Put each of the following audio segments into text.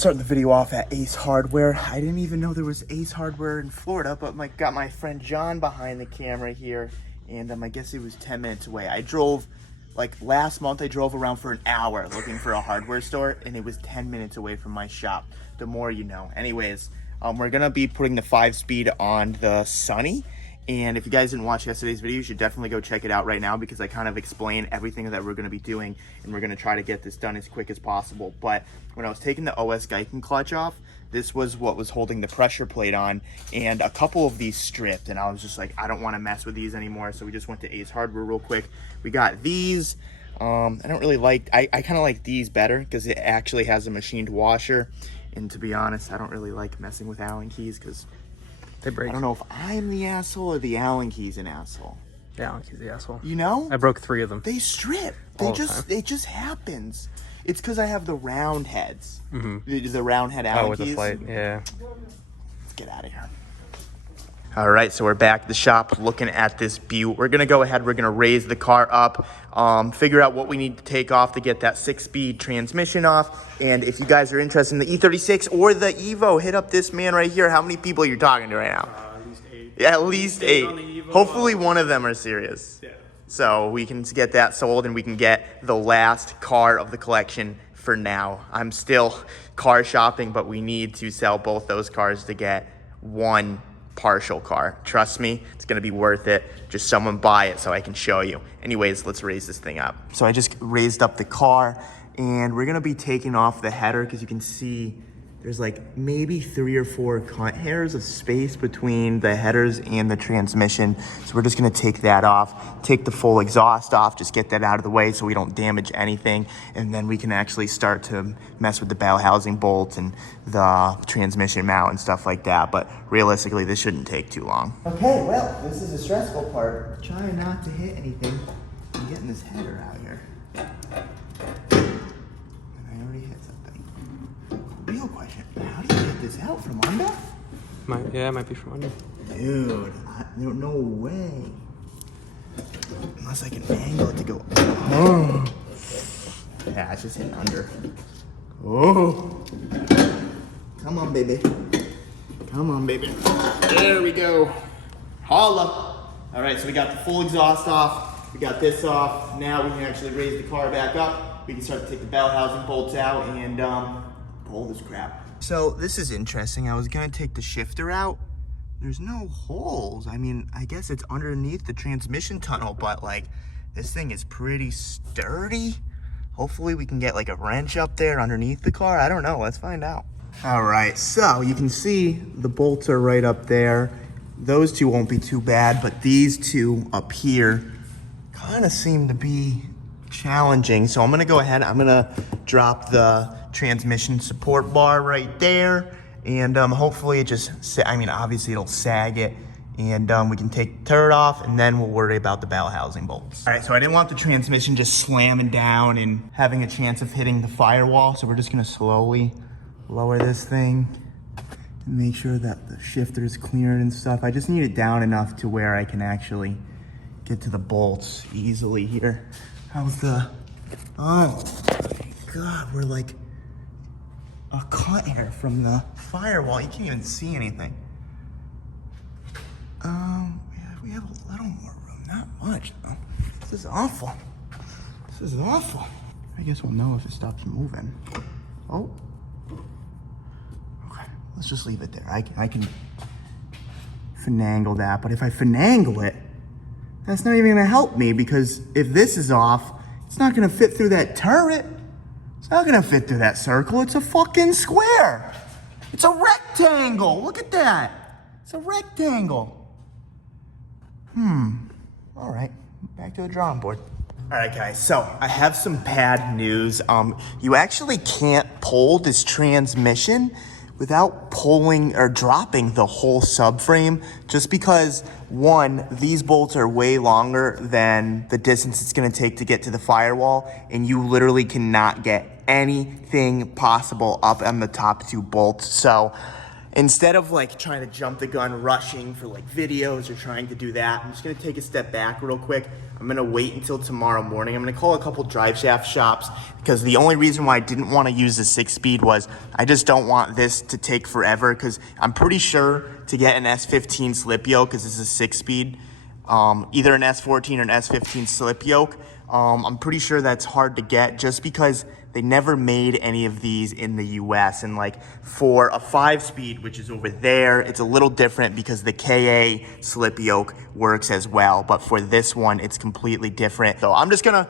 Starting the video off at Ace Hardware. I didn't even know there was Ace Hardware in Florida, but got my friend John behind the camera here, and I guess it was 10 minutes away. I drove, like last month, I drove around for an hour looking for a hardware store, and it was 10 minutes away from my shop. The more you know. Anyways, we're gonna be putting the 5-speed on the Sunny. And if you guys didn't watch yesterday's video, you should definitely go check it out right now, because I kind of explain everything that we're going to be doing, and we're going to try to get this done as quick as possible. But when I was taking the OS Geiken clutch off, this was what was holding the pressure plate on, and a couple of these stripped, and I was just like, I don't want to mess with these anymore. So we just went to Ace Hardware real quick. We got these. I don't really like, I kind of like these better because it actually has a machined washer. And to be honest, I don't really like messing with Allen keys because they break. I don't know if I'm the asshole or the Allen key's an asshole. The Allen key's the asshole. You know? I broke 3 of them. They strip. It just happens. It's because I have the round heads. The round head Allen keys. With the flight, yeah. Let's get out of here. All right, so we're back at the shop looking at this Butte. We're gonna go ahead, we're gonna raise the car up, figure out what we need to take off to get that 6-speed transmission off. And if you guys are interested in the E36 or the Evo, hit up this man right here. How many people are you talking to right now? At least 8. Yeah, at least 8. Hopefully one of them are serious. Yeah. So we can get that sold and we can get the last car of the collection for now. I'm still car shopping, but we need to sell both those cars to get one partial car. Trust me, it's gonna be worth it. Just someone buy it so I can show you. Anyways, let's raise this thing up. So I just raised up the car, and we're gonna be taking off the header because you can see there's like maybe 3 or 4 cut hairs of space between the headers and the transmission. So we're just gonna take that off, take the full exhaust off, just get that out of the way so we don't damage anything. And then we can actually start to mess with the bell housing bolts and the transmission mount and stuff like that. But realistically, this shouldn't take too long. Okay, well, this is a stressful part. Trying not to hit anything and getting this header out here. Real question, how do you get this out from under? Yeah, it might be from under. Dude, no way. Unless I can angle it to go. Oh. Yeah, it's just hitting under. Oh. Come on, baby. Come on, baby. There we go. Holla. All right, so we got the full exhaust off. We got this off. Now we can actually raise the car back up. We can start to take the bell housing bolts out and pull this crap. So this is interesting. I was gonna take the shifter out. There's no holes. I mean, I guess it's underneath the transmission tunnel, but like this thing is pretty sturdy. Hopefully we can get like a wrench up there underneath the car. I don't know, let's find out. All right, so you can see the bolts are right up there. Those 2 won't be too bad, but these 2 up here kind of seem to be challenging. So I'm gonna go ahead, I'm gonna drop the transmission support bar right there, and hopefully it just, I mean, obviously it'll sag it, and we can take the turret off, and then we'll worry about the bell housing bolts. All right, so I didn't want the transmission just slamming down and having a chance of hitting the firewall, so we're just gonna slowly lower this thing and make sure that the shifter is cleared and stuff. I just need it down enough to where I can actually get to the bolts easily here. How's the, oh my God, we're like a cut hair from the firewall. You can't even see anything. Yeah, we have a little more room, not much though. This is awful. This is awful. I guess we'll know if it stops moving. Oh. Okay, let's just leave it there. I can finagle that, but if I finagle it, that's not even gonna help me, because if this is off, it's not gonna fit through that turret. It's not gonna fit through that circle. It's a fucking square. It's a rectangle. Look at that. It's a rectangle. All right, back to the drawing board. All right, guys, so I have some bad news. You actually can't pull this transmission without pulling or dropping the whole subframe, just because, one, these bolts are way longer than the distance it's gonna take to get to the firewall, and you literally cannot get anything possible up on the top 2 bolts. So instead of like trying to jump the gun, rushing for like videos or trying to do that, I'm just gonna take a step back real quick. I'm gonna wait until tomorrow morning. I'm gonna call a couple Driveshaft shops because the only reason why I didn't want to use the 6-speed was I just don't want this to take forever, because I'm pretty sure to get an S15 slip yoke, because this is a 6-speed, either an S14 or an S15 slip yoke, I'm pretty sure that's hard to get just because they never made any of these in the US. And like for a 5-speed, which is over there, it's a little different because the KA slip yoke works as well. But for this one, it's completely different. So I'm just gonna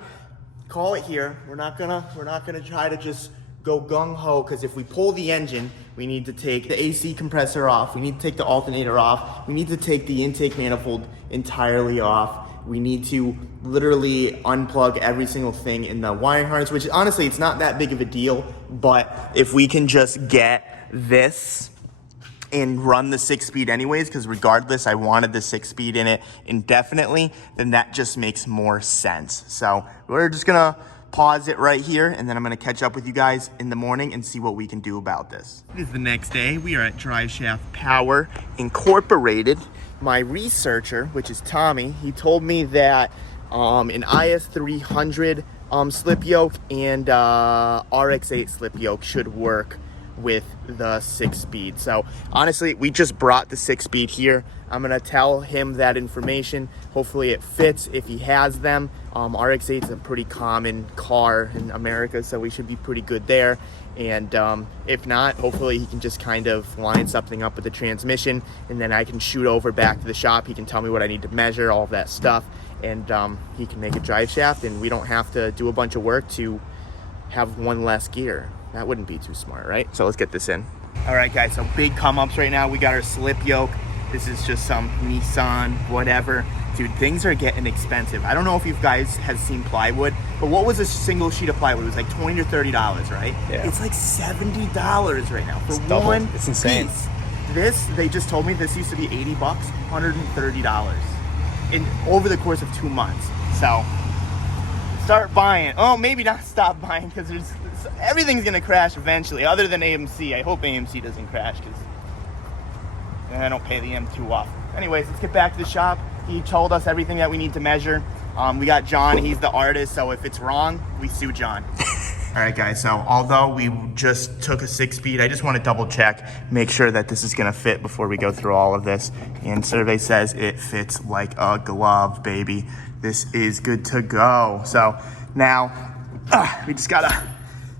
call it here. We're not gonna try to just go gung-ho, because if we pull the engine, we need to take the AC compressor off, we need to take the alternator off, we need to take the intake manifold entirely off, we need to literally unplug every single thing in the wiring harness, which honestly, it's not that big of a deal. But if we can just get this and run the 6-speed anyways, because regardless, I wanted the 6-speed in it indefinitely, then that just makes more sense. So we're just gonna pause it right here, and then I'm gonna catch up with you guys in the morning and see what we can do about this. It is the next day. We are at Driveshaft Power Incorporated. My researcher, which is Tommy, he told me that an IS300 slip yoke and RX8 slip yoke should work with the 6-speed. So honestly, we just brought the 6-speed here. I'm gonna tell him that information. Hopefully it fits if he has them. RX8 is a pretty common car in America, so we should be pretty good there. And if not, hopefully he can just kind of line something up with the transmission, and then I can shoot over back to the shop. He can tell me what I need to measure, all of that stuff, and he can make a drive shaft, and we don't have to do a bunch of work to have one less gear. That wouldn't be too smart, right? So let's get this in. All right, guys, so big come-ups right now. We got our slip yoke. This is just some Nissan, whatever. Dude, things are getting expensive. I don't know if you guys have seen plywood, but what was a single sheet of plywood? It was like $20 or $30, right? Yeah. It's like $70 right now for one It's insane. piece. This, they just told me this used to be $80, $130 over the course of 2 months. So start buying. Oh, maybe not stop buying, because everything's gonna crash eventually, other than AMC. I hope AMC doesn't crash, because I don't pay the M2 off. Anyways, let's get back to the shop. He told us everything that we need to measure. We got John, he's the artist, so if it's wrong, we sue John. All right, guys, so although we just took a 6-speed, I just want to double check, make sure that this is gonna fit before we go through all of this. And survey says it fits like a glove, baby. This is good to go. So now, we just gotta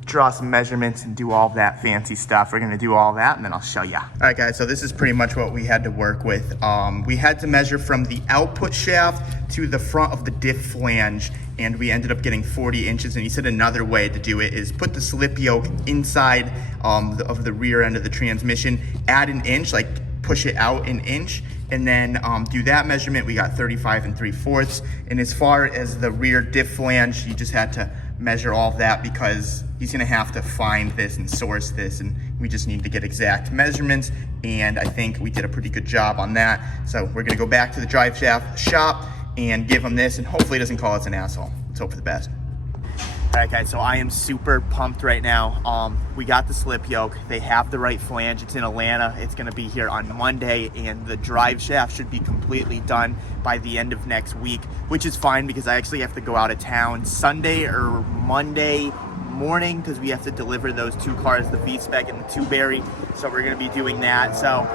draw some measurements and do all that fancy stuff. We're gonna do all that, and then I'll show ya. All right, guys, so this is pretty much what we had to work with. We had to measure from the output shaft to the front of the diff flange, and we ended up getting 40 inches. And he said another way to do it is put the slip yoke inside of the rear end of the transmission, add an inch, like push it out an inch, and then do that measurement. We got 35 3/4. And as far as the rear diff flange, he just had to measure all of that, because he's gonna have to find this and source this, and we just need to get exact measurements, and I think we did a pretty good job on that. So we're gonna go back to the Driveshaft shop and give him this, and hopefully he doesn't call us an asshole. Let's hope for the best. All right, guys, so I am super pumped right now. We got the slip yoke. They have the right flange. It's in Atlanta. It's gonna be here on Monday, and the drive shaft should be completely done by the end of next week, which is fine because I actually have to go out of town Sunday or Monday morning, because we have to deliver those 2 cars, the V-Spec and the 2-Berry. So we're gonna be doing that. So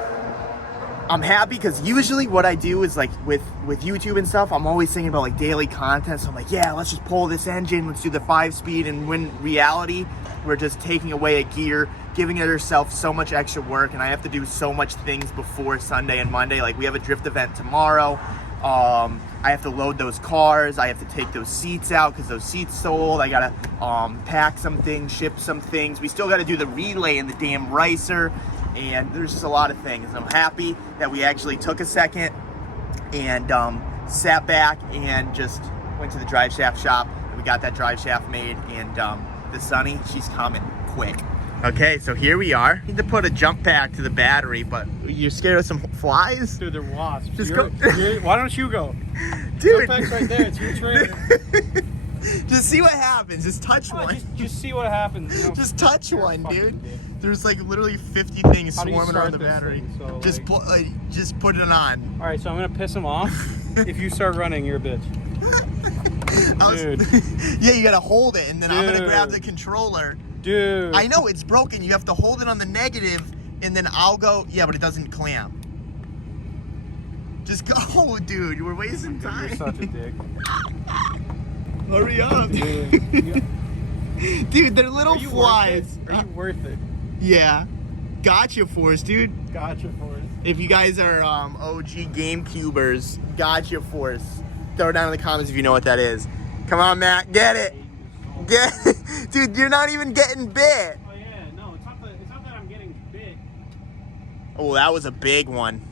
I'm happy, because usually what I do is like with YouTube and stuff, I'm always thinking about like daily content. So I'm like, yeah, let's just pull this engine, let's do the 5-speed. And when reality, we're just taking away a gear, giving it ourselves so much extra work, and I have to do so much things before Sunday and Monday. Like we have a drift event tomorrow. I have to load those cars. I have to take those seats out because those seats sold. I gotta pack some things, ship some things. We still gotta do the relay and the damn ricer. And there's just a lot of things. I'm happy that we actually took a second and sat back and just went to the Driveshaft shop, and we got that drive shaft made. And the Sunny, she's coming quick. Okay, so here we are. Need to put a jump pack to the battery, but you're scared of some flies? Dude, they're wasps. Just go. Why don't you go? Dude. Jump pack's right there. It's your trainer. Just see what happens. Just touch one. Just see what happens. You know? Just touch one, dude. There's like literally 50 things How do you swarming start around the this battery. thing? So, Just put it on. All right, so I'm gonna piss him off. If you start running, you're a bitch. Dude. Yeah, you gotta hold it, and then I'm gonna grab the Dude. controller. Dude. I know it's broken. You have to hold it on the negative, and then I'll go. Yeah, but it doesn't clamp. Just go, dude. We're wasting time. You're such a dick. Hurry up, Dude. dude. They're little Are you flies. Worth it? Are you worth it? Yeah, gotcha force, dude. Gotcha for it. If you guys are OG GameCubers, gotcha force. Throw it down in the comments if you know what that is. Come on, Matt, get it. Get it. Dude, you're not even getting bit. Oh yeah, no, it's not that I'm getting bit. Oh, that was a big one.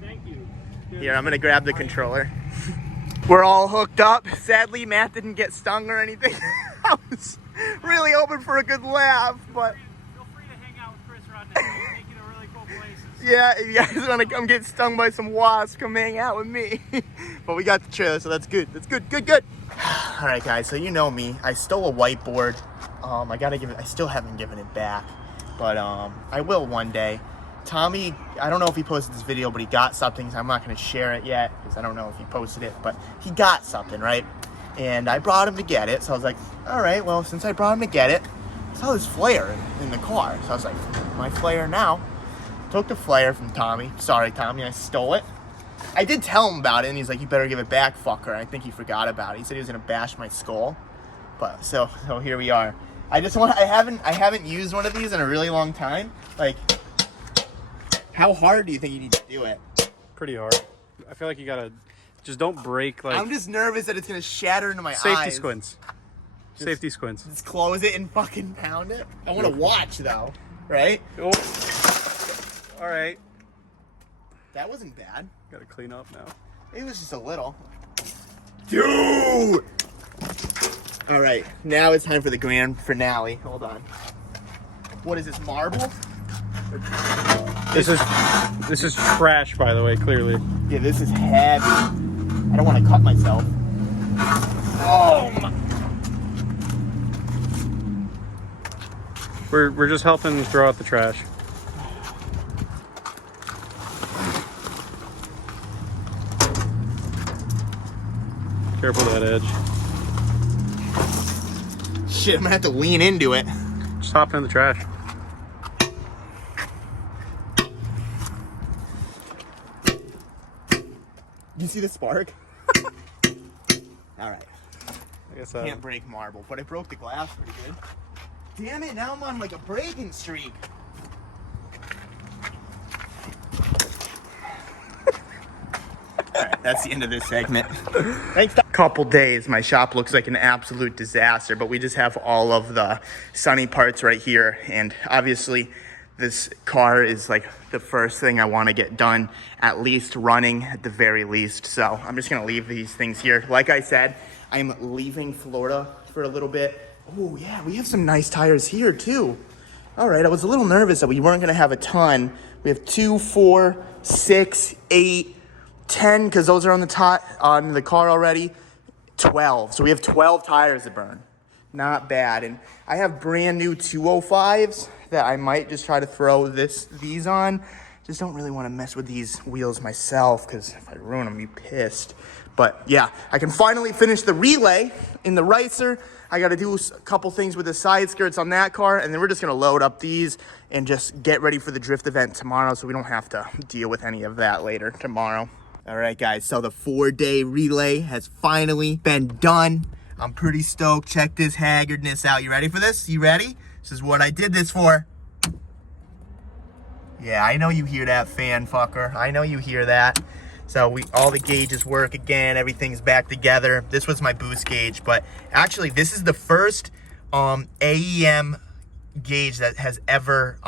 Thank you. Dude, Here, I'm gonna grab the controller. We're all hooked up. Sadly, Matt didn't get stung or anything. I was really hoping for a good laugh, but Feel free to hang out with Chris Rudnik. He'll take you to really cool places. yeah, if you guys want to come get stung by some wasps, come hang out with me. But we got the trailer, so that's good. That's good, good, good. All right, guys, so you know me. I stole a whiteboard. I still haven't given it back, but I will one day. Tommy, I don't know if he posted this video, but he got something, so I'm not going to share it yet, because I don't know if he posted it, but he got something, right? And I brought him to get it, so I was like, all right, well, since I brought him to get it, I saw this flare in the car, so I was like, my flare now. Took the flare from Tommy. Sorry, Tommy, I stole it. I did tell him about it, and he's like, you better give it back, fucker. I think he forgot about it. He said he was going to bash my skull, but so here we are. I haven't used one of these in a really long time. Like, how hard do you think you need to do it? Pretty hard. I feel like you gotta just don't break. Like I'm just nervous that it's gonna shatter into my eyes. safety squints. Safety squints. Just close it and fucking pound it. I want to watch though, right? Oh. All right. That wasn't bad. Gotta clean up now. It was just a little. Dude! All right, now it's time for the grand finale. Hold on. What is this, marble? This is trash, by the way. Clearly. Yeah, this is heavy. I don't want to cut myself. Oh my. We're just helping throw out the trash. Careful of that edge. Shit, I'm gonna have to lean into it. Just hop in the trash. You see the spark? All right. I guess Can't break marble, but I broke the glass pretty good. Damn it, now I'm on like a breaking streak. Alright, that's the end of this segment. Thanks. Couple days, my shop looks like an absolute disaster, but we just have all of the sunny parts right here, and obviously this car is like the first thing I want to get done, at least running at the very least. So I'm just gonna leave these things here. Like I said, I'm leaving Florida for a little bit. Oh yeah, we have some nice tires here too. All right, I was a little nervous that we weren't gonna have a ton. We have 2, 4, 6, 8, 10, because those are on the car already. 12, so we have 12 tires to burn. Not bad. And I have brand new 205s that I might just try to throw these on. Just don't really want to mess with these wheels myself, because if I ruin them, I'm pissed. But yeah, I can finally finish the relay in the Ricer. I got to do a couple things with the side skirts on that car, and then we're just going to load up these and just get ready for the drift event tomorrow, so we don't have to deal with any of that later tomorrow. All right, guys, so the 4-day relay has finally been done. I'm pretty stoked. Check this haggardness out. You ready for this? You ready? This is what I did this for. Yeah, I know you hear that, fan fucker. I know you hear that. So all the gauges work again. Everything's back together. This was my boost gauge, but actually this is the first AEM gauge that has ever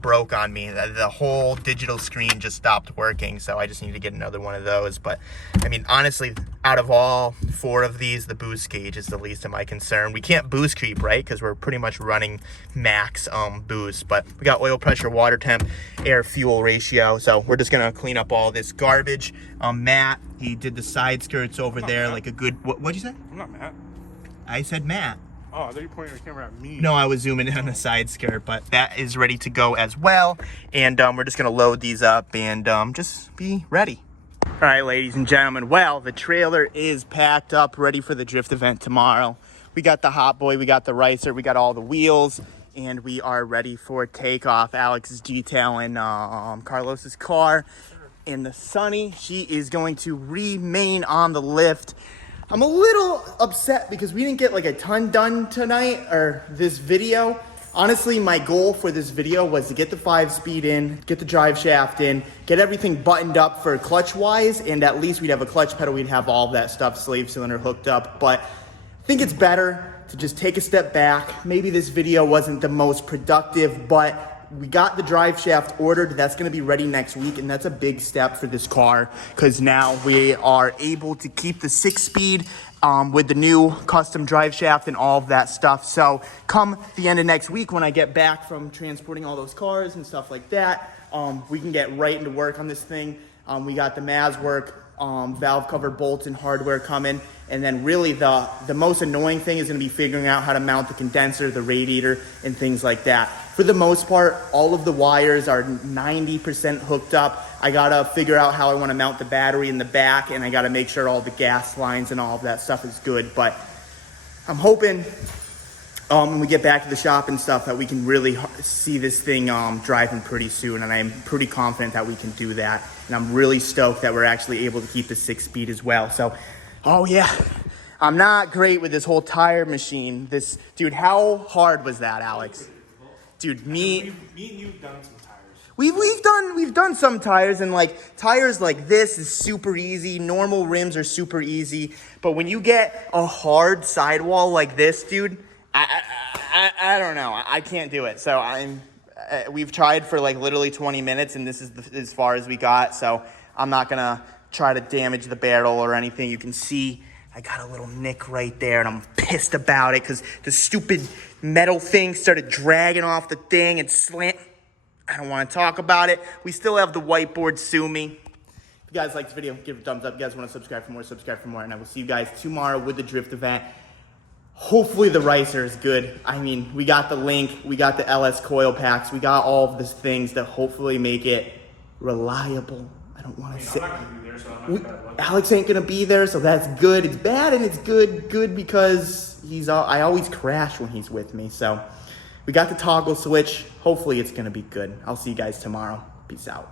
broke on me. The whole digital screen just stopped working, so I just need to get another one of those. But I mean, honestly, out of all 4 of these, the boost gauge is the least of my concern. We can't boost creep, right? Because we're pretty much running max boost, but we got oil pressure, water temp, air fuel ratio, so we're just gonna clean up all this garbage. Matt, he did the side skirts over there like a good, what'd you say? I'm not Matt. I said Matt. Oh, I thought you were pointing your camera at me. No, I was zooming in on the side skirt, but that is ready to go as well. And we're just gonna load these up and just be ready. All right, ladies and gentlemen, well, the trailer is packed up, ready for the drift event tomorrow. We got the Hot Boy, we got the Ricer, we got all the wheels, and we are ready for takeoff. Alex is detailing Carlos's car. And the Sunny, she is going to remain on the lift. I'm a little upset because we didn't get like a ton done tonight, or this video. Honestly, my goal for this video was to get the 5-speed in, get the drive shaft in, get everything buttoned up for clutch wise, and at least we'd have a clutch pedal, we'd have all of that stuff, slave cylinder hooked up. But I think it's better to just take a step back. Maybe this video wasn't the most productive, but we got the drive shaft ordered. That's gonna be ready next week, and that's a big step for this car because now we are able to keep the 6-speed with the new custom drive shaft and all of that stuff. So come the end of next week when I get back from transporting all those cars and stuff like that, we can get right into work on this thing. We got the Maz work, valve cover bolts and hardware coming. And then really the most annoying thing is gonna be figuring out how to mount the condenser, the radiator, and things like that. For the most part, all of the wires are 90% hooked up. I gotta figure out how I wanna mount the battery in the back, and I gotta make sure all the gas lines and all of that stuff is good. But I'm hoping when we get back to the shop and stuff that we can really see this thing driving pretty soon, and I'm pretty confident that we can do that. And I'm really stoked that we're actually able to keep the 6-speed as well. So, oh yeah, I'm not great with this whole tire machine. Dude, how hard was that, Alex? Dude, me and you've done some tires. We've done some tires, and like tires like this is super easy. Normal rims are super easy, but when you get a hard sidewall like this, dude, I don't know. I can't do it. So we've tried for like literally 20 minutes, and this is as far as we got. So I'm not gonna try to damage the barrel or anything. You can see I got a little nick right there, and I'm pissed about it because the stupid metal thing started dragging off the thing and slant. I don't want to talk about it. We still have the whiteboard sue me. If you guys like this video, give it a thumbs up. If you guys want to subscribe for more, and I will see you guys tomorrow with the drift event. Hopefully the Ricer is good. I mean, we got the link, we got the LS coil packs, we got all of these things that hopefully make it reliable. I don't want to say. Alex ain't gonna be there, so that's good. It's bad and it's good. Good because I always crash when he's with me. So we got the toggle switch. Hopefully it's gonna be good. I'll see you guys tomorrow. Peace out.